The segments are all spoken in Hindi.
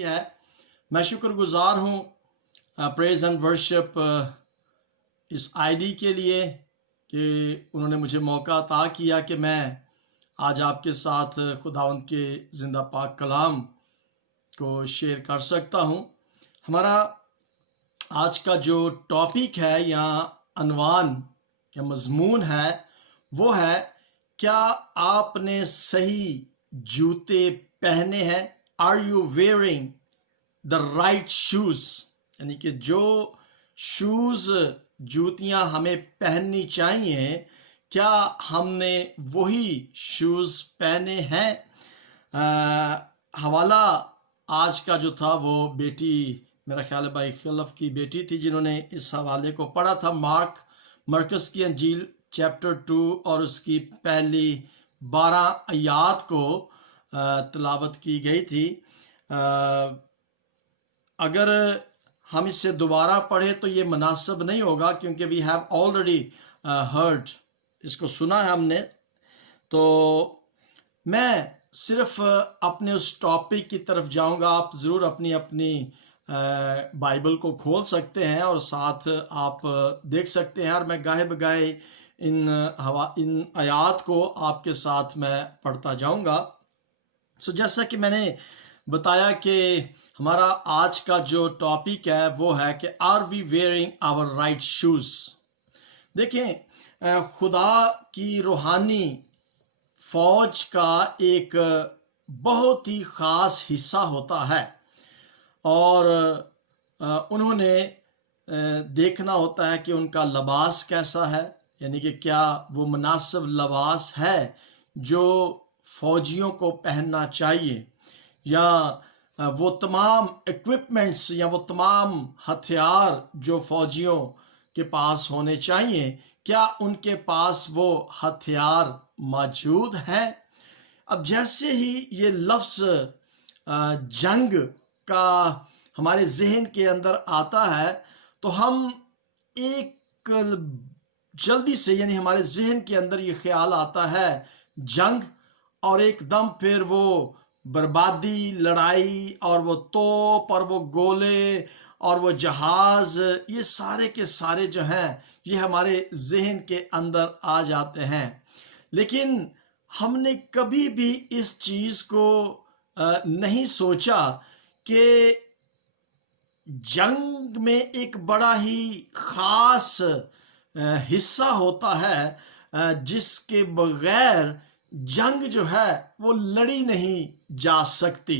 की है। मैं शुक्रगुजार हूँ प्रेज एंड वर्शिप इस आईडी के लिए कि उन्होंने मुझे मौका अता किया कि मैं आज आपके साथ खुदावंद के जिंदा पाक कलाम को शेयर कर सकता हूँ। हमारा आज का जो टॉपिक है या अनवान या मजमून है वो है, क्या आपने सही जूते पहने हैं? Are you wearing the right shoes? यानी कि जो शूज जूतियां हमें पहननी चाहिए, क्या हमने वही शूज पहने हैं? हवाला आज का जो था वो बेटी, मेरा ख्याल है भाई खलफ की बेटी थी, जिन्होंने इस हवाले को पढ़ा था। मरकस की अंजील चैप्टर 2 और उसकी पहली 12 आयात को तिलावत की गई थी। अगर हम इससे दोबारा पढ़े तो ये मुनासिब नहीं होगा, क्योंकि वी हैव ऑलरेडी हर्ड, इसको सुना है हमने। तो मैं सिर्फ अपने उस टॉपिक की तरफ जाऊंगा। आप ज़रूर अपनी अपनी बाइबल को खोल सकते हैं और साथ आप देख सकते हैं, और मैं गाहे बगाहे इन आयात को आपके साथ मैं पढ़ता जाऊंगा। जैसा कि मैंने बताया कि हमारा आज का जो टॉपिक है वो है कि are we wearing our right shoes. देखें, खुदा की रूहानी फौज का एक बहुत ही ख़ास हिस्सा होता है, और उन्होंने देखना होता है कि उनका लिबास कैसा है, यानी कि क्या वो मुनासिब लिबास है जो फौजियों को पहनना चाहिए, या वो तमाम इक्विपमेंट्स या वो तमाम हथियार जो फौजियों के पास होने चाहिए, क्या उनके पास वो हथियार मौजूद हैं? अब जैसे ही ये लफ्ज़ जंग का हमारे जहन के अंदर आता है तो हम एक जल्दी से, यानी हमारे जहन के अंदर ये ख्याल आता है जंग, और एकदम फिर वो बर्बादी, लड़ाई, और वो तोप और वो गोले और वो जहाज, ये सारे के सारे जो हैं ये हमारे जहन के अंदर आ जाते हैं। लेकिन हमने कभी भी इस चीज़ को नहीं सोचा कि जंग में एक बड़ा ही ख़ास हिस्सा होता है जिसके बगैर जंग जो है वो लड़ी नहीं जा सकती।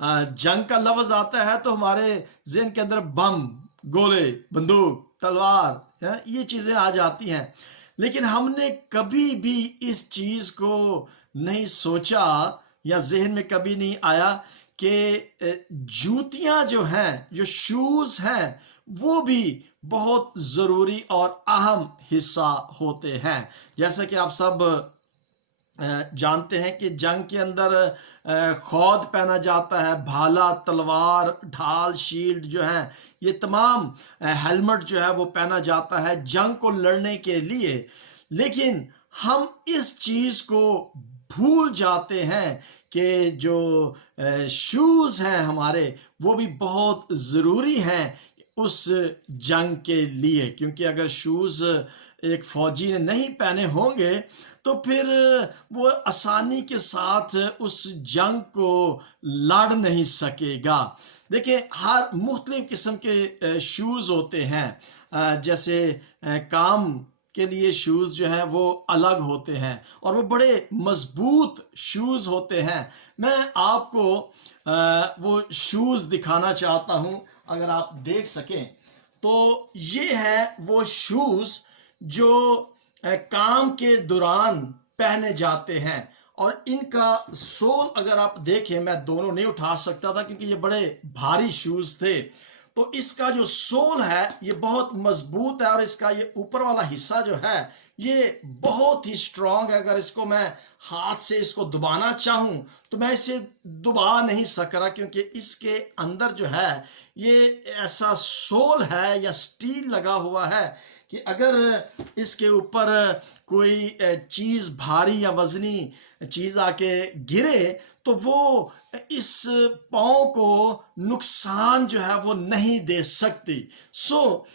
जंग का लफ्ज़ आता है तो हमारे ज़हन के अंदर बम, गोले, बंदूक, तलवार, ये चीज़ें आ जाती हैं। लेकिन हमने कभी भी इस चीज़ को नहीं सोचा या जहन में कभी नहीं आया कि जूतियां जो हैं, जो शूज़ हैं, वो भी बहुत ज़रूरी और अहम हिस्सा होते हैं। जैसा कि आप सब जानते हैं कि जंग के अंदर खौद पहना जाता है, भाला, तलवार, ढाल, शील्ड जो है, ये तमाम हेलमेट जो है वो पहना जाता है जंग को लड़ने के लिए। लेकिन हम इस चीज़ को भूल जाते हैं कि जो शूज़ हैं हमारे, वो भी बहुत ज़रूरी हैं उस जंग के लिए, क्योंकि अगर शूज़ एक फ़ौजी ने नहीं पहने होंगे तो फिर वो आसानी के साथ उस जंग को लड़ नहीं सकेगा। देखिए, हर मुख्तलिफ किस्म के शूज़ होते हैं। जैसे काम के लिए शूज़ जो है वो अलग होते हैं, और वो बड़े मजबूत शूज़ होते हैं। मैं आपको वो शूज़ दिखाना चाहता हूँ, अगर आप देख सकें तो ये है वो शूज़ जो काम के दौरान पहने जाते हैं। और इनका सोल अगर आप देखें, मैं दोनों नहीं उठा सकता था क्योंकि ये बड़े भारी शूज़ थे, तो इसका जो सोल है ये बहुत मजबूत है, और इसका ये ऊपर वाला हिस्सा जो है ये बहुत ही स्ट्रांग है। अगर इसको मैं हाथ से इसको दबाना चाहूं तो मैं इसे दबा नहीं सक रहा, क्योंकि इसके अंदर जो है ये ऐसा सोल है या स्टील लगा हुआ है कि अगर इसके ऊपर कोई चीज़ भारी या वजनी चीज़ आके गिरे तो वो इस पाँव को नुकसान जो है वो नहीं दे सकती। सो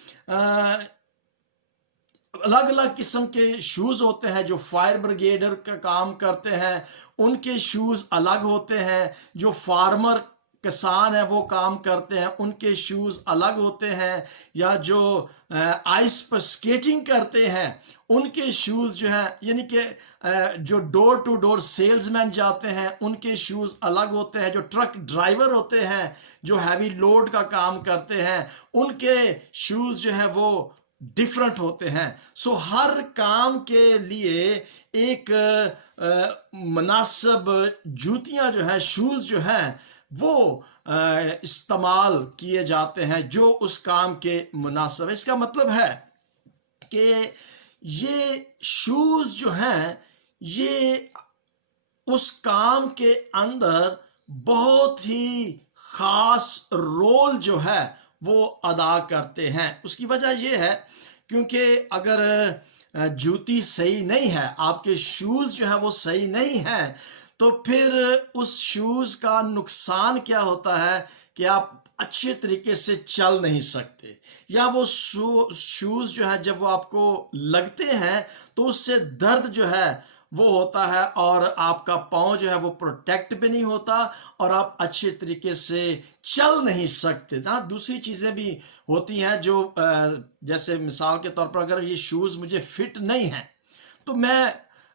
अलग अलग किस्म के शूज होते हैं। जो फायर ब्रिगेडर का काम करते हैं उनके शूज अलग होते हैं, जो फार्मर किसान है वो काम करते हैं उनके शूज अलग होते हैं, या जो आइस पर स्केटिंग करते हैं उनके शूज जो हैं, यानी कि जो डोर टू डोर सेल्समैन जाते हैं उनके शूज अलग होते हैं, जो ट्रक ड्राइवर होते हैं जो हैवी लोड का काम करते हैं उनके शूज जो हैं वो डिफरेंट होते हैं। सो हर काम के लिए एक मुनासिब जूतियां जो है, शूज जो हैं वो इस्तेमाल किए जाते हैं जो उस काम के मुनासिब। इसका मतलब है कि ये शूज जो हैं ये उस काम के अंदर बहुत ही खास रोल जो है वो अदा करते हैं। उसकी वजह यह है क्योंकि अगर जूती सही नहीं है, आपके शूज जो है वो सही नहीं है, तो फिर उस शूज का नुकसान क्या होता है कि आप अच्छे तरीके से चल नहीं सकते, या वो शूज जो है जब वो आपको लगते हैं तो उससे दर्द जो है वो होता है और आपका पाँव जो है वो प्रोटेक्ट भी नहीं होता और आप अच्छे तरीके से चल नहीं सकते ना। दूसरी चीज़ें भी होती हैं जो जैसे मिसाल के तौर पर अगर ये शूज़ मुझे फिट नहीं है तो मैं,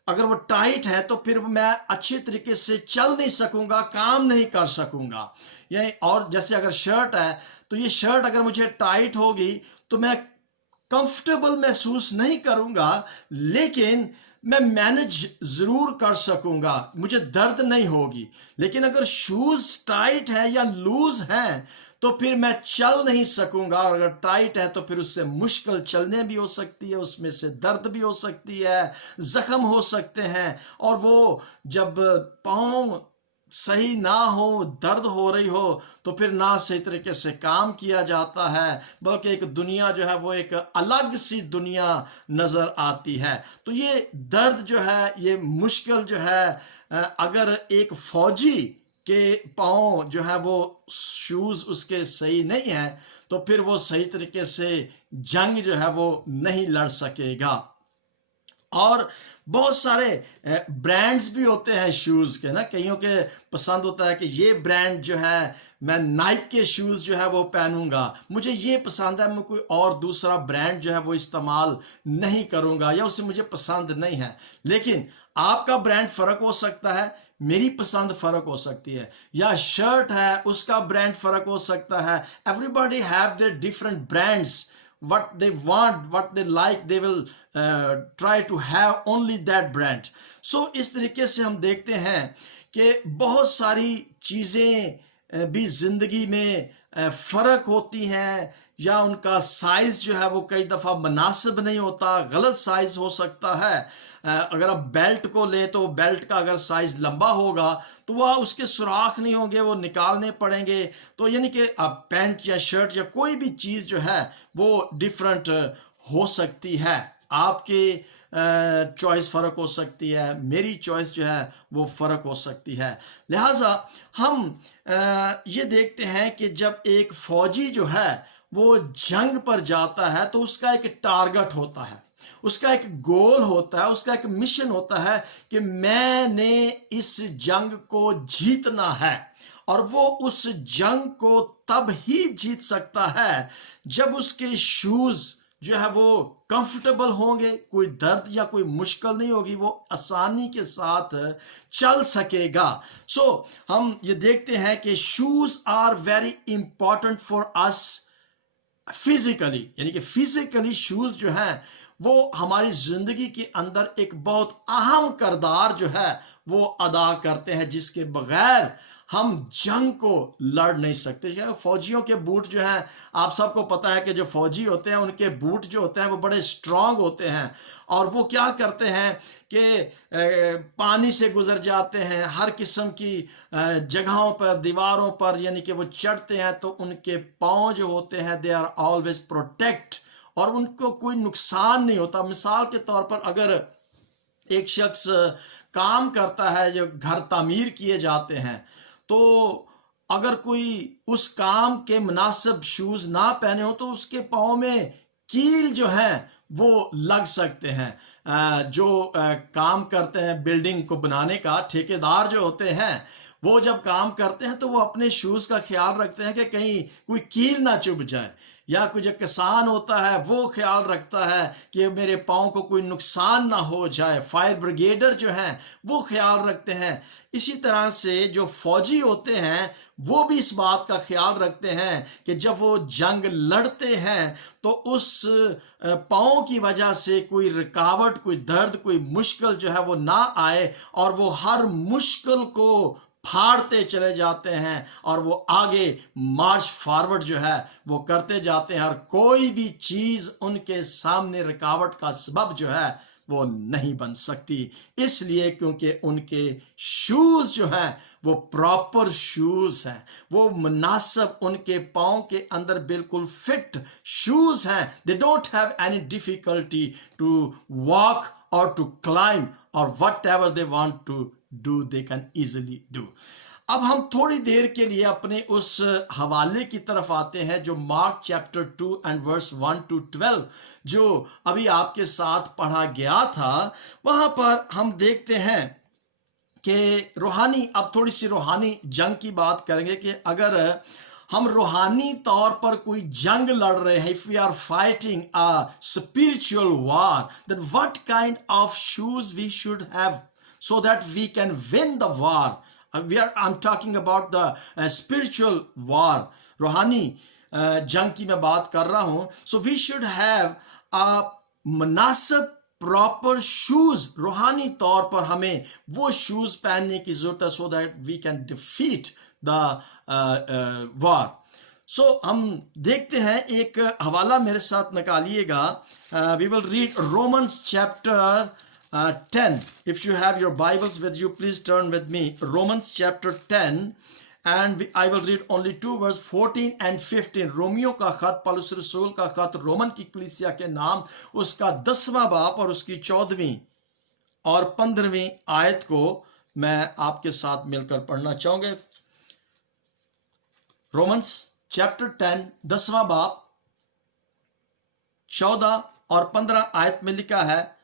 अगर वो टाइट है तो फिर मैं अच्छे तरीके से चल नहीं सकूंगा, काम नहीं कर सकूंगा। या और जैसे अगर शर्ट है तो ये शर्ट अगर मुझे टाइट होगी तो मैं कंफर्टेबल महसूस नहीं करूंगा, लेकिन मैं मैनेज जरूर कर सकूंगा, मुझे दर्द नहीं होगी। लेकिन अगर शूज टाइट है या लूज है तो फिर मैं चल नहीं सकूंगा, और अगर टाइट है तो फिर उससे मुश्किल चलने भी हो सकती है, उसमें से दर्द भी हो सकती है, जख्म हो सकते हैं। और वो जब पाँव सही ना हो, दर्द हो रही हो, तो फिर ना सही तरीके से काम किया जाता है, बल्कि एक दुनिया जो है वो एक अलग सी दुनिया नजर आती है। तो ये दर्द जो है, ये मुश्किल जो है, अगर एक फौजी के पाँव जो है वो शूज उसके सही नहीं है तो फिर वो सही तरीके से जंग जो है वो नहीं लड़ सकेगा। और बहुत सारे ब्रांड्स भी होते हैं शूज के ना, कईयों के पसंद होता है कि ये ब्रांड जो है, मैं नाइक के शूज जो है वो पहनूंगा, मुझे ये पसंद है, मैं कोई और दूसरा ब्रांड जो है वो इस्तेमाल नहीं करूंगा या उसे मुझे पसंद नहीं है। लेकिन आपका ब्रांड फर्क हो सकता है, मेरी पसंद फर्क हो सकती है, या शर्ट है उसका ब्रांड फर्क हो सकता है। Everybody have their different brands, what they want, what they like, they will try to have only that brand. So इस तरीके से हम देखते हैं कि बहुत सारी चीज़ें भी ज़िंदगी में फ़र्क होती हैं, या उनका साइज़ जो है वो कई दफ़ा मुनासिब नहीं होता, गलत साइज़ हो सकता है। अगर आप बेल्ट को लें तो बेल्ट का अगर साइज लंबा होगा तो वह उसके सुराख नहीं होंगे, वो निकालने पड़ेंगे। तो यानी कि आप पैंट या शर्ट या कोई भी चीज़ जो है वो डिफरेंट हो सकती है, आपकी चॉइस फ़र्क हो सकती है, मेरी चॉइस जो है वो फ़र्क हो सकती है। लिहाजा हम ये देखते हैं कि जब एक फ़ौजी जो है वो जंग पर जाता है तो उसका एक टारगेट होता है, उसका एक गोल होता है, उसका एक मिशन होता है कि मैंने इस जंग को जीतना है। और वो उस जंग को तब ही जीत सकता है जब उसके शूज जो है वो कंफर्टेबल होंगे, कोई दर्द या कोई मुश्किल नहीं होगी, वो आसानी के साथ चल सकेगा। सो हम ये देखते हैं कि shoes are very important for us physically, यानी कि फिजिकली शूज जो हैं वो हमारी जिंदगी के अंदर एक बहुत अहम किरदार जो है वो अदा करते हैं, जिसके बगैर हम जंग को लड़ नहीं सकते। फौजियों के बूट जो हैं, आप सबको पता है कि जो फौजी होते हैं उनके बूट जो होते हैं वो बड़े स्ट्रांग होते हैं, और वो क्या करते हैं कि पानी से गुजर जाते हैं, हर किस्म की जगहों पर, दीवारों पर, यानी कि वो चढ़ते हैं तो उनके पाँव जो होते हैं दे आर ऑलवेज प्रोटेक्ट, और उनको कोई नुकसान नहीं होता। मिसाल के तौर पर अगर एक शख्स काम करता है, जो घर तामीर किए जाते हैं, तो अगर कोई उस काम के मुनासिब शूज ना पहने हो तो उसके पाँव में कील जो है वो लग सकते हैं। जो काम करते हैं बिल्डिंग को बनाने का, ठेकेदार जो होते हैं, वो जब काम करते हैं तो वो अपने शूज का ख्याल रखते हैं कि कहीं कोई कील ना चुभ जाए, या कोई जो किसान होता है वो ख्याल रखता है कि मेरे पाँव को कोई नुकसान ना हो जाए। फायर ब्रिगेडर जो हैं वो ख्याल रखते हैं। इसी तरह से जो फौजी होते हैं वो भी इस बात का ख्याल रखते हैं कि जब वो जंग लड़ते हैं तो उस पाँव की वजह से कोई रुकावट, कोई दर्द, कोई मुश्किल जो है वो ना आए, और वो हर मुश्किल को फाड़ते चले जाते हैं और वो आगे मार्च फॉरवर्ड जो है वो करते जाते हैं, और कोई भी चीज उनके सामने रुकावट का सबब जो है वो नहीं बन सकती। इसलिए क्योंकि उनके शूज जो हैं वो प्रॉपर शूज हैं, वो मुनासिब उनके पाँव के अंदर बिल्कुल फिट शूज हैं। They don't have any difficulty to walk और टू क्लाइंब, और whatever they want to do they can easily do. अब हम थोड़ी देर के लिए अपने उस हवाले की तरफ आते हैं जो Mark chapter 2 and verse 1 to 12 जो अभी आपके साथ पढ़ा गया था। वहां पर हम देखते हैं कि रूहानी, अब थोड़ी सी रूहानी जंग की बात करेंगे कि अगर हम रूहानी तौर पर कोई जंग लड़ रहे हैं, if we are fighting a spiritual war, then what kind of shoes we should have so that we can win the war. I'm talking about the spiritual war. रूहानी जंग की मैं बात कर रहा हूं. So we should have a मुनासिब प्रॉपर शूज. रूहानी तौर पर हमें वो शूज पहनने की जरूरत है so that we can defeat the war. So हम देखते हैं, एक हवाला मेरे साथ निकालिएगा. We will read Romans chapter 10. If you have your Bibles with you, please turn with me. Romans chapter 10, and I will read only 2 verse 14 and 15. Romeo का खत, पौलुस रसूल का खत रोमन की कलीसिया के नाम, उसका 10वां बाब और उसकी 14वीं और 15वीं आयत को मैं आपके साथ मिलकर पढ़ना चाहूंगा. रोमन्स चैप्टर 10 10वां बाब 14 और 15 आयत में लिखा है,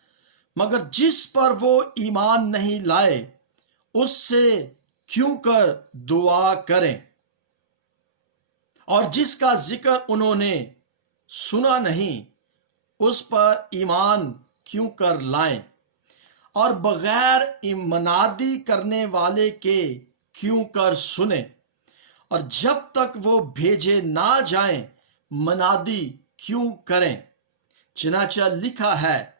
मगर जिस पर वो ईमान नहीं लाए उससे क्यों कर दुआ करें, और जिसका जिक्र उन्होंने सुना नहीं उस पर ईमान क्यों कर लाएं, और बगैर मनादी करने वाले के क्यों कर सुने, और जब तक वो भेजे ना जाएं मनादी क्यों करें. चनाचा लिखा है,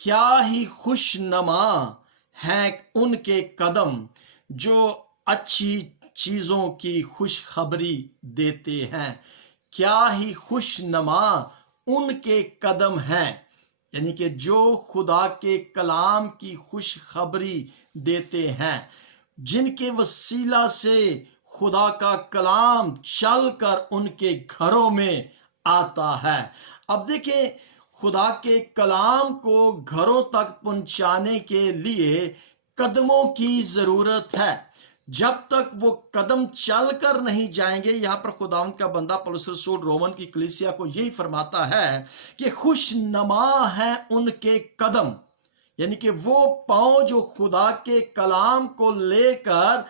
क्या ही खुशनमा हैं उनके कदम जो अच्छी चीजों की खुशखबरी देते हैं. क्या ही खुशनमा उनके कदम हैं, यानी कि जो खुदा के कलाम की खुशखबरी देते हैं, जिनके वसीला से खुदा का कलाम चलकर उनके घरों में आता है. अब देखिए, खुदा के कलाम को घरों तक पहुंचाने के लिए कदमों की जरूरत है. जब तक वो कदम चलकर नहीं जाएंगे, यहां पर खुदावंद का बंदा पौलुस रसूल रोमन की कलीसिया को यही फरमाता है कि खुशनमा है उनके कदम, यानी कि वो पांव जो खुदा के कलाम को लेकर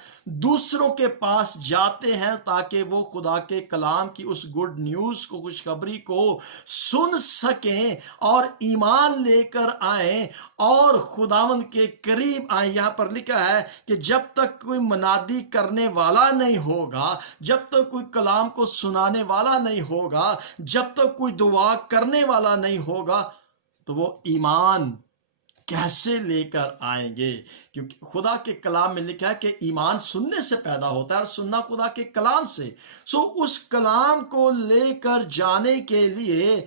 दूसरों के पास जाते हैं ताकि वो खुदा के कलाम की उस गुड न्यूज को, खुशखबरी को सुन सकें और ईमान लेकर आए और खुदावंद के करीब आए. यहां पर लिखा है कि जब तक कोई मनादी करने वाला नहीं होगा, जब तक कोई कलाम को सुनाने वाला नहीं होगा, जब तक कोई दुआ करने वाला नहीं होगा, तो वो ईमान कैसे लेकर आएंगे. क्योंकि खुदा के कलाम में लिखा है कि ईमान सुनने से पैदा होता है और सुनना खुदा के कलाम से. सो उस कलाम को लेकर जाने के लिए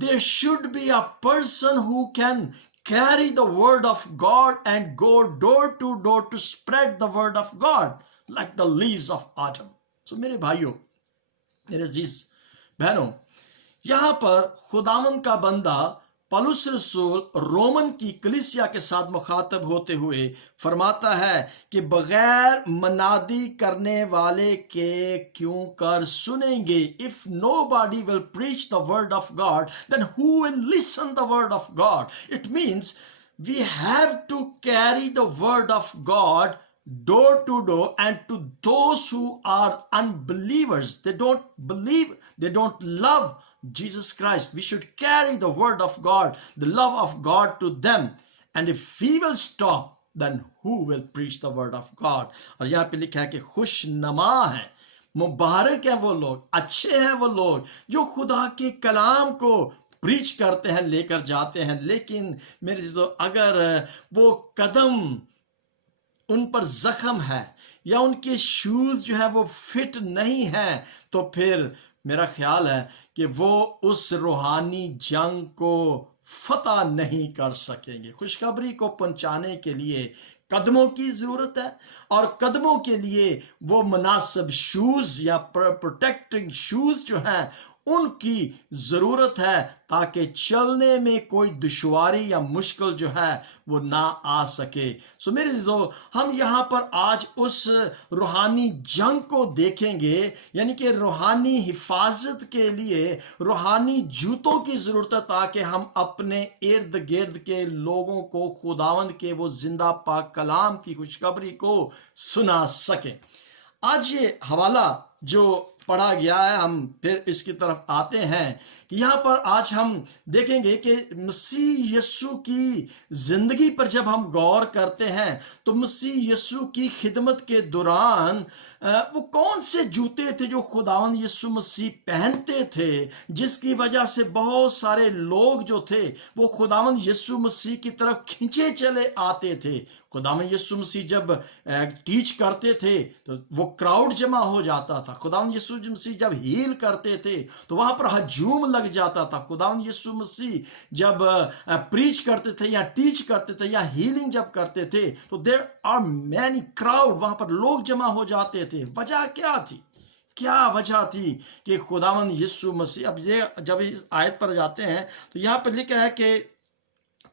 there should be a person who can carry the word of God and go door to door to spread the word of God like the leaves of autumn. So मेरे भाइयों, मेरे अजीज बहनों, यहां पर खुदावंद का बंदा पौलुस रसूल रोमन की कलीसिया के साथ मुखातब होते हुए फरमाता है कि बगैर मनादी करने वाले के क्यों कर सुनेंगे? If nobody will preach the word of God, then who will listen the word of God? It means we have to carry the word of God door to door, and to those who are unbelievers, they don't believe, they don't love Jesus Christ, we should carry the word of God, the love of God to them. And if we will stop, then who will preach the word of God? और यहाँ पे लिखा है कि खुशनमा है, मुबारक है वो लोग, अच्छे हैं वो लोग जो खुदा के कलाम को प्रीच करते हैं, लेकर जाते हैं। लेकिन मेरे चीजों, अगर वो कदम उन पर जख्म है या उनके शूज जो है वो फिट नहीं है, तो फिर मेरा ख्याल है कि वो उस रूहानी जंग को फतह नहीं कर सकेंगे। खुशखबरी को पहुंचाने के लिए कदमों की जरूरत है, और कदमों के लिए वो मुनासिब शूज या प्रोटेक्टिंग शूज जो हैं उनकी जरूरत है, ताकि चलने में कोई दुश्वारी या मुश्किल जो है वो ना आ सके। सो मेरे अज़ीज़ों, हम यहाँ पर आज उस रूहानी जंग को देखेंगे, यानी कि रूहानी हिफाजत के लिए रूहानी जूतों की जरूरत है, ताकि हम अपने इर्द गिर्द के लोगों को खुदावंद के वो जिंदा पाक कलाम की खुशखबरी को सुना सकें। आज ये हवाला जो पढ़ा गया है, हम फिर इसकी तरफ आते हैं कि यहाँ पर आज हम देखेंगे कि मसीह यीशु की जिंदगी पर जब हम गौर करते हैं तो मसीह यीशु की खिदमत के दौरान वो कौन से जूते थे जो खुदावंद यीशु मसीह पहनते थे, जिसकी वजह से बहुत सारे लोग जो थे वो खुदावंद यीशु मसीह की तरफ खींचे चले आते थे। खुदावंद यीशु मसीह जब टीच करते थे तो वो क्राउड जमा हो जाता था। खुदावंद यीशु मसीह जब हील करते थे तो वहां पर हजूम लग जाता था। खुदावंद यीशु मसीह जब प्रीच करते थे या टीच करते थे या हीलिंग जब करते थे तो देयर आर मैनी क्राउड, वहां पर लोग जमा हो जाते थे। वजह क्या थी? क्या वजह थी कि खुदावंद यीशु मसीह, अब ये जब इस आयत पर जाते हैं तो यहां पर लिखा है कि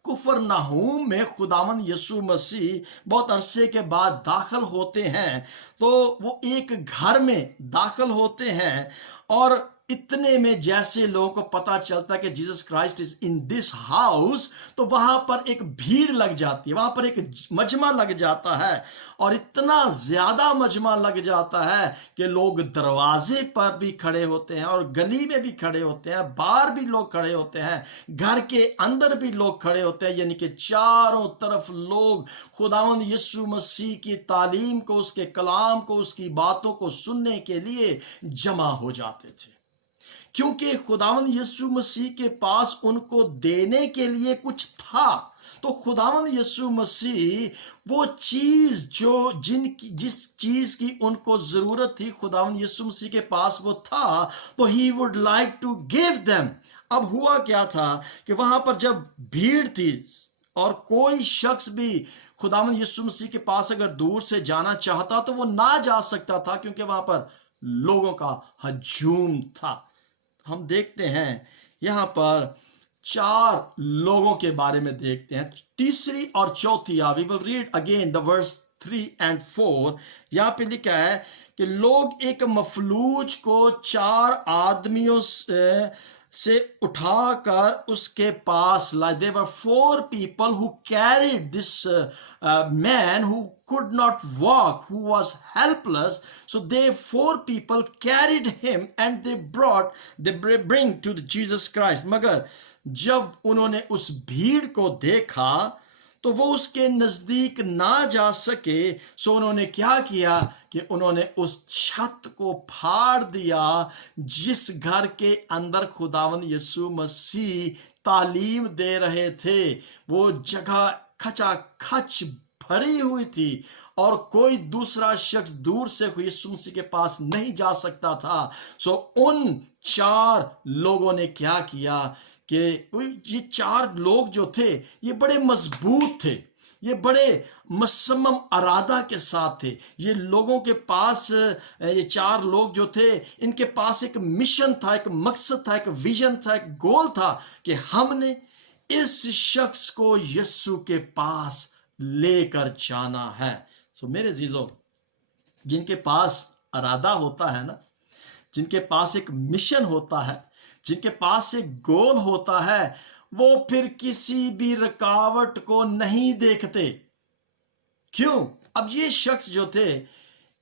कुफरनाहूम में खुदावंद यीशु मसीह बहुत अरसे के बाद दाखिल होते हैं। तो वो एक घर में दाखिल होते हैं और इतने में जैसे लोगों को पता चलता है कि Jesus Christ is in this house, तो वहां पर एक भीड़ लग जाती है, वहां पर एक मजमा लग जाता है, और इतना ज्यादा मजमा लग जाता है कि लोग दरवाजे पर भी खड़े होते हैं और गली में भी खड़े होते हैं, बाहर भी लोग खड़े होते हैं, घर के अंदर भी लोग खड़े होते हैं। यानी कि चारों तरफ लोग खुदावंद यीशु मसीह की तालीम को, उसके कलाम को, उसकी बातों को सुनने के लिए जमा हो जाते थे, क्योंकि खुदावंद यीशु मसीह के पास उनको देने के लिए कुछ था। तो खुदावंद यीशु मसीह वो चीज जिस चीज की उनको जरूरत थी, खुदावंद यीशु मसीह के पास वो था, तो he would like to give them. अब हुआ क्या था कि वहां पर जब भीड़ थी और कोई शख्स भी खुदावंद यीशु मसीह के पास अगर दूर से जाना चाहता तो वो ना जा सकता था, क्योंकि वहां पर लोगों का हजूम था। हम देखते हैं यहां पर चार लोगों के बारे में देखते हैं, तीसरी और चौथी। We will read again the verse 3 and 4। यहां पे लिखा है कि लोग एक मफलूज को 4 आदमियों से उठाकर उसके पास लाए। There were 4 people who carried this man who could not walk, who was helpless. So they 4 people carried him and they bring to Jesus Christ. मगर जब उन्होंने उस भीड़ को देखा तो वो उसके नजदीक ना जा सके। सो उन्होंने क्या किया कि उन्होंने उस छत को फाड़ दिया जिस घर के अंदर खुदावंद यीशु मसीह तालीम दे रहे थे। वो जगह खचाखच भरी हुई थी और कोई दूसरा शख्स दूर से यीशु मसीह के पास नहीं जा सकता था। सो उन 4 लोगों ने क्या किया कि ये 4 लोग जो थे ये बड़े मजबूत थे, ये बड़े मुसम्मम अरादा के साथ थे। ये लोगों के पास, ये 4 लोग जो थे, इनके पास एक मिशन था, एक मकसद था, एक विजन था, एक गोल था कि हमने इस शख्स को यीशु के पास लेकर जाना है। सो मेरे जीजो, जिनके पास इरादा होता है ना, जिनके पास एक मिशन होता है, जिनके पास एक गोल होता है, वो फिर किसी भी रुकावट को नहीं देखते। क्यों? अब ये शख्स जो थे,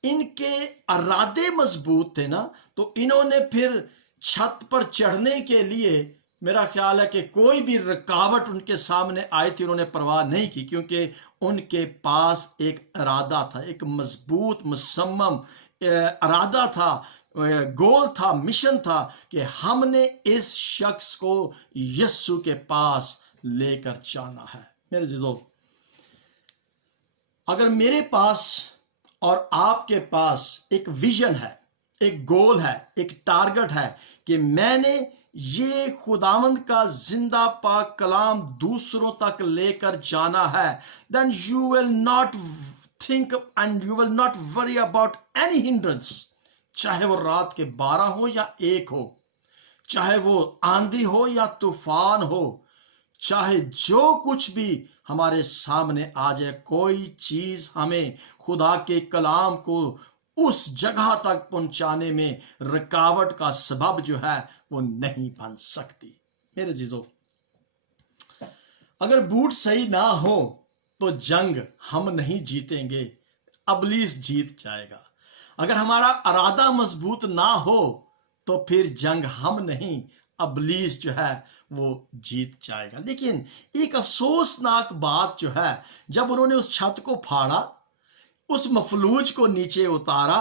इनके इरादे मजबूत थे ना, तो इन्होंने फिर छत पर चढ़ने के लिए, मेरा ख्याल है कि कोई भी रुकावट उनके सामने आई थी, उन्होंने परवाह नहीं की, क्योंकि उनके पास एक इरादा था, एक मजबूत मुसम्मम इरादा था, गोल था, मिशन था कि हमने इस शख्स को यीशु के पास लेकर जाना है। मेरे जीजो, अगर मेरे पास और आपके पास एक विजन है, एक गोल है, एक टारगेट है कि मैंने ये खुदावंद का जिंदा पाक कलाम दूसरों तक लेकर जाना है, then you will not think and you will not worry about any hindrance. चाहे वो रात के 12 हो या 1 हो, चाहे वो आंधी हो या तूफान हो, चाहे जो कुछ भी हमारे सामने आ जाए, कोई चीज हमें खुदा के कलाम को उस जगह तक पहुंचाने में रुकावट का सबब जो है वो नहीं बन सकती। मेरे जीजो, अगर बूट सही ना हो तो जंग हम नहीं जीतेंगे, इब्लीस जीत जाएगा। अगर हमारा इरादा मजबूत ना हो तो फिर जंग हम नहीं, इब्लीस जो है वो जीत जाएगा। लेकिन एक अफसोसनाक बात जो है, जब उन्होंने उस छत को फाड़ा, उस मफलूज को नीचे उतारा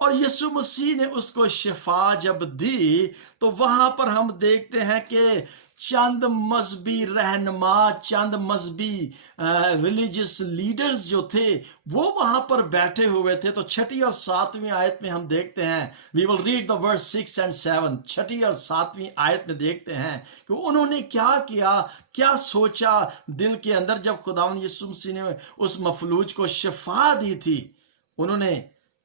और यीशु मसीह ने उसको शिफा जब दी, तो वहां पर हम देखते हैं कि चंद मजहबी रहनुमा, चंद मजहबी रिलीजियस लीडर्स जो थे, वो वहां पर बैठे हुए थे। तो 6ठी और 7वीं आयत में हम देखते हैं, we will read the verse 6 and 7। 6ठी और 7वीं आयत में देखते हैं कि उन्होंने क्या किया, क्या सोचा दिल के अंदर, जब खुदावंद यीशु मसीह ने उस मफलूज को शिफा दी थी। उन्होंने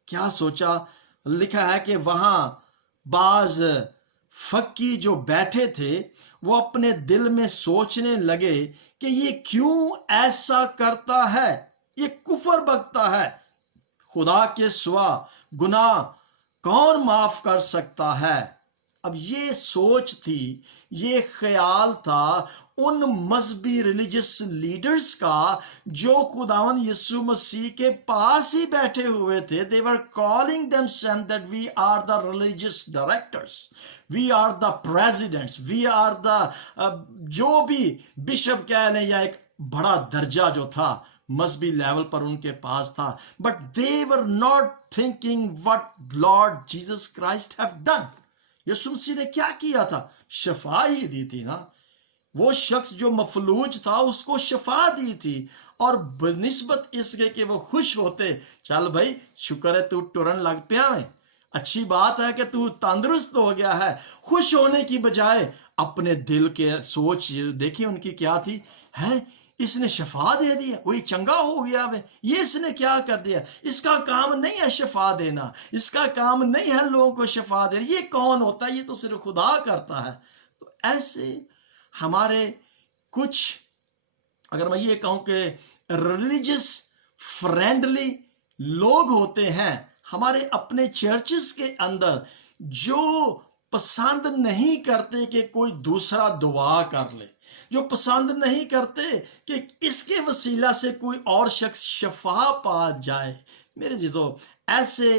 क्या सोचा? लिखा है कि वहां बाज फक्की जो बैठे थे, वो अपने दिल में सोचने लगे कि ये क्यों ऐसा करता है, ये कुफर बकता है, खुदा के सिवा गुनाह कौन माफ कर सकता है। अब ये सोच थी, ये ख्याल था उन मजहबी रिलीजियस लीडर्स का जो खुदावंद यीशु मसीह के पास ही बैठे हुए थे। They were calling themselves that we are the religious directors, we are the presidents, we are the जो भी बिशप कह लें, या एक बड़ा दर्जा जो था मजहबी लेवल पर उनके पास था। But they were not thinking what Lord Jesus Christ have done. यीशु मसीह ने क्या किया था? शिफा ही दी थी ना। वो शख्स जो मफलूज था उसको शिफा दी थी, और बनिस्बत इसके कि वो खुश होते, चल भाई शुक्र है तू टुरन लग पिया है, अच्छी बात है कि तू तंदुरुस्त हो गया है। खुश होने की बजाय अपने दिल के सोच देखिए उनकी क्या थी, है इसने शिफा दे दिया, वही चंगा हो गया वे, ये इसने क्या कर दिया, इसका काम नहीं है शिफा देना, इसका काम नहीं है लोगों को शिफा देना, ये कौन होता है, ये तो सिर्फ खुदा करता है। तो ऐसे हमारे कुछ, अगर मैं ये कहूं कि रिलीजियस फ्रेंडली लोग होते हैं हमारे अपने चर्चेस के अंदर, जो पसंद नहीं करते कि कोई दूसरा दुआ कर ले, जो पसंद नहीं करते कि इसके वसीला से कोई और शख्स शफा पा जाए। मेरे जीजो, ऐसे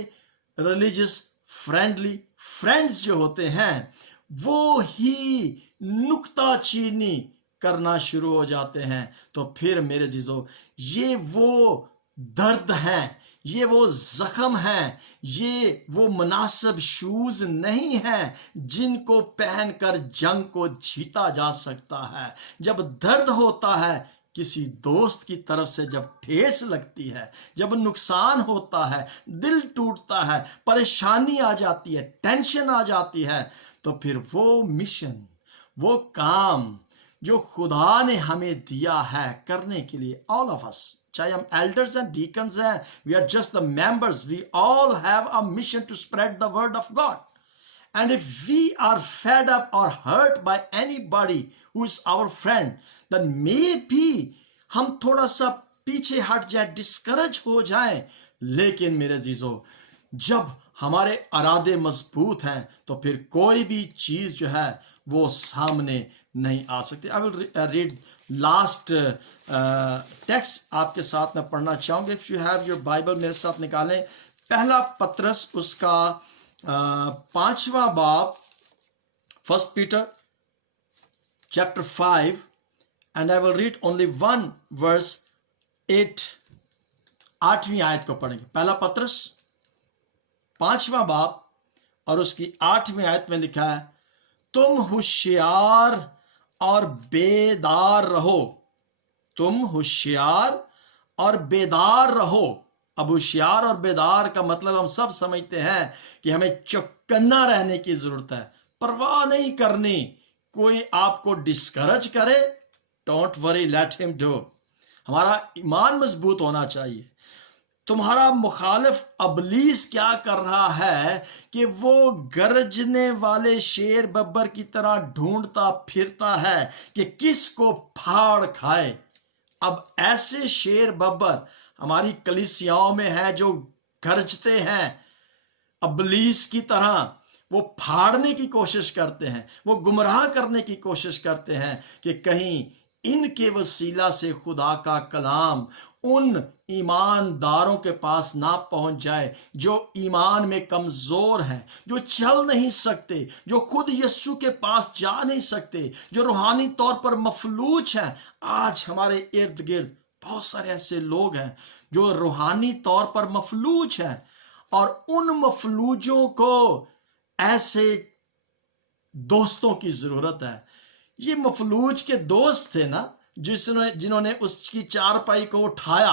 रिलीजियस फ्रेंडली फ्रेंड्स जो होते हैं वो ही नुक्ताचीनी करना शुरू हो जाते हैं। तो फिर मेरे जीजो, ये वो दर्द हैं, ये वो जख्म हैं, ये वो मुनासिब शूज नहीं हैं जिनको पहनकर जंग को जीता जा सकता है। जब दर्द होता है, किसी दोस्त की तरफ से जब ठेस लगती है, जब नुकसान होता है, दिल टूटता है, परेशानी आ जाती है, टेंशन आ जाती है, तो फिर वो मिशन, वो काम जो खुदा ने हमें दिया है करने के लिए, ऑल ऑफ अस, चाहे हम एल्डर्स एंड डीकन्स हैं, we are just the members, we all have a mission to spread the word of God. And if we are fed up or hurt by anybody who is our friend, then maybe हम थोड़ा सा पीछे हट जाए, डिस्करेज हो जाए. लेकिन मेरे अजीजों, जब हमारे इरादे मजबूत हैं तो फिर कोई भी चीज जो है वो सामने नहीं आ सकती. I will read last text आपके साथ मैं पढ़ना चाहूंगा. If you have your Bible मेरे साथ निकालें. पहला पत्रस उसका 5वां बाब, 1 Peter chapter 5, and I will read only one verse 8. 8वीं आयत को पढ़ेंगे. पहला पत्रस 5वां बाब और उसकी 8वीं आयत में लिखा है, तुम होशियार और बेदार रहो. तुम होशियार और बेदार रहो. अब होशियार और बेदार का मतलब हम सब समझते हैं कि हमें चौकन्ना रहने की जरूरत है, परवाह नहीं करनी. कोई आपको डिस्करेज करे, don't worry, let him do. हमारा ईमान मजबूत होना चाहिए. तुम्हारा मुखालिफ अबलीस क्या कर रहा है कि वो गरजने वाले शेर बब्बर की तरह ढूंढता फिरता है कि किसको फाड़ खाए. अब ऐसे शेर बब्बर हमारी कलीसियाओं में है जो गरजते हैं अबलीस की तरह. वो फाड़ने की कोशिश करते हैं, वो गुमराह करने की कोशिश करते हैं कि कहीं इनके वसीला से खुदा का कलाम उन ईमानदारों के पास ना पहुंच जाए जो ईमान में कमजोर हैं, जो चल नहीं सकते, जो खुद यीशु के पास जा नहीं सकते, जो रूहानी तौर पर मफलूज हैं. आज हमारे इर्द गिर्द बहुत सारे ऐसे लोग हैं जो रूहानी तौर पर मफलूज हैं, और उन मफलूजों को ऐसे दोस्तों की जरूरत है. ये मफलूज के दोस्त थे ना जिन्होंने उसकी चारपाई को उठाया.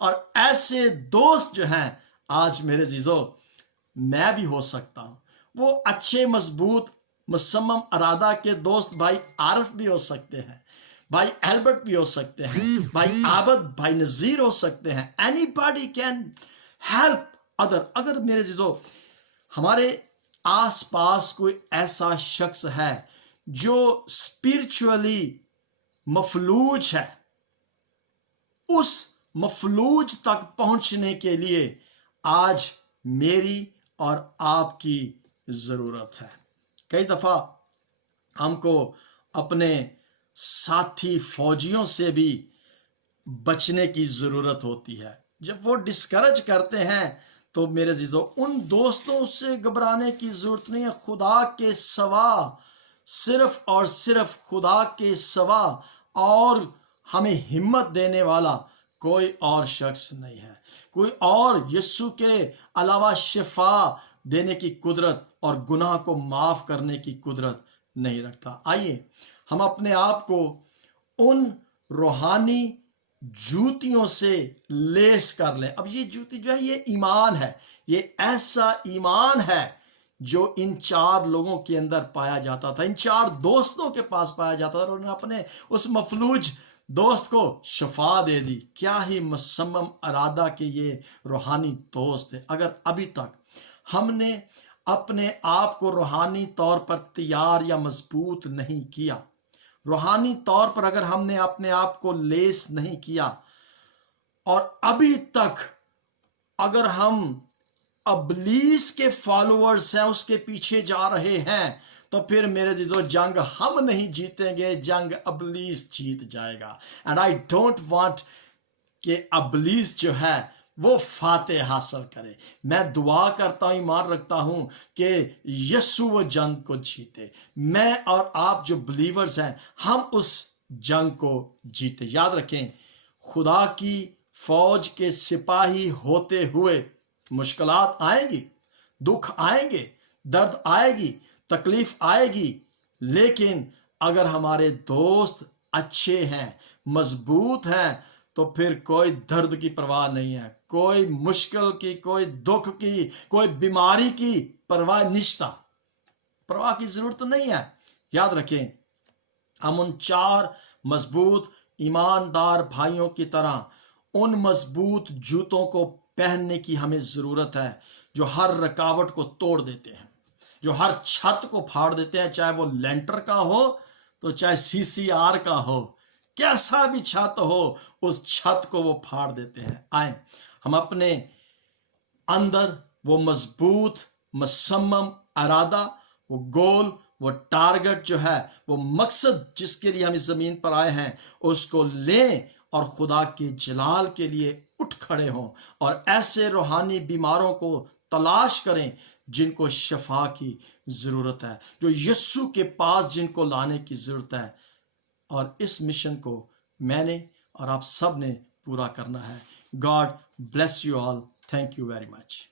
और ऐसे दोस्त जो हैं, आज मेरे जीजो मैं भी हो सकता हूं. वो अच्छे मजबूत मुसम्मम इरादा के दोस्त भाई आरिफ भी हो सकते हैं, भाई एल्बर्ट भी हो सकते हैं, भाई आबद, भाई नजीर हो सकते हैं. Anybody can help other. अगर मेरे जीजो हमारे आसपास कोई ऐसा शख्स है जो स्पिरिचुअली मफलूज है, उस मफलूज तक पहुंचने के लिए आज मेरी और आपकी जरूरत है. कई दफा हमको अपने साथी फौजियों से भी बचने की जरूरत होती है. जब वो डिस्करेज करते हैं तो मेरे अजीजों, उन दोस्तों से घबराने की जरूरत नहीं है. खुदा के सवा, सिर्फ और सिर्फ खुदा के सवा और हमें हिम्मत देने वाला कोई और शख्स नहीं है. कोई और यीशु के अलावा शिफा देने की कुदरत और गुनाह को माफ करने की कुदरत नहीं रखता. आइए हम अपने आप को उन रूहानी जूतियों से लेस कर लें. अब ये जूती जो है ये ईमान है. ये ऐसा ईमान है जो इन 4 लोगों के अंदर पाया जाता था, इन 4 दोस्तों के पास पाया जाता था, और उन्होंने अपने उस मफलूज दोस्त को शफा दे दी. क्या ही मुसम्मम इरादा के ये रूहानी दोस्त है. अगर अभी तक हमने अपने आप को रूहानी तौर पर तैयार या मजबूत नहीं किया, रूहानी तौर पर अगर हमने अपने आप को लेस नहीं किया, और अभी तक अगर हम अबलीस के फॉलोअर्स हैं, उसके पीछे जा रहे हैं, तो फिर मेरे जीजो जंग हम नहीं जीतेंगे, जंग अबलीस जीत जाएगा. एंड आई डोंट वांट कि अबलीस जो है वो फातेह हासिल करे. मैं दुआ करता हूं, ईमान रखता हूं कि यीशु वो जंग को जीते. मैं और आप जो बिलीवर्स हैं, हम उस जंग को जीते. याद रखें, खुदा की फौज के सिपाही होते हुए मुश्किलात आएंगी, दुख आएंगे, दर्द आएगी, तकलीफ आएगी, लेकिन अगर हमारे दोस्त अच्छे हैं, मजबूत हैं, तो फिर कोई दर्द की परवाह नहीं है, कोई मुश्किल की, कोई दुख की, कोई बीमारी की परवाह निश्ता, परवाह की जरूरत नहीं है. याद रखें, हम उन 4 मजबूत ईमानदार भाइयों की तरह उन मजबूत जूतों को पहनने की हमें जरूरत है जो हर रुकावट को तोड़ देते हैं, जो हर छत को फाड़ देते हैं, चाहे वो लेंटर का हो तो चाहे सीसीआर का हो, कैसा भी छत हो, उस छत को वो फाड़ देते हैं। आए हम अपने अंदर वो मजबूत मुसम्मम इरादा, वो गोल, वो टारगेट जो है, वो मकसद जिसके लिए हम इस जमीन पर आए हैं, उसको लें और खुदा के जलाल के लिए उठ खड़े हों और ऐसे रूहानी बीमारों को तलाश करें जिनको शफा की जरूरत है, जो यीशु के पास जिनको लाने की जरूरत है। और इस मिशन को मैंने और आप सब ने पूरा करना है। God bless you all. Thank you very much.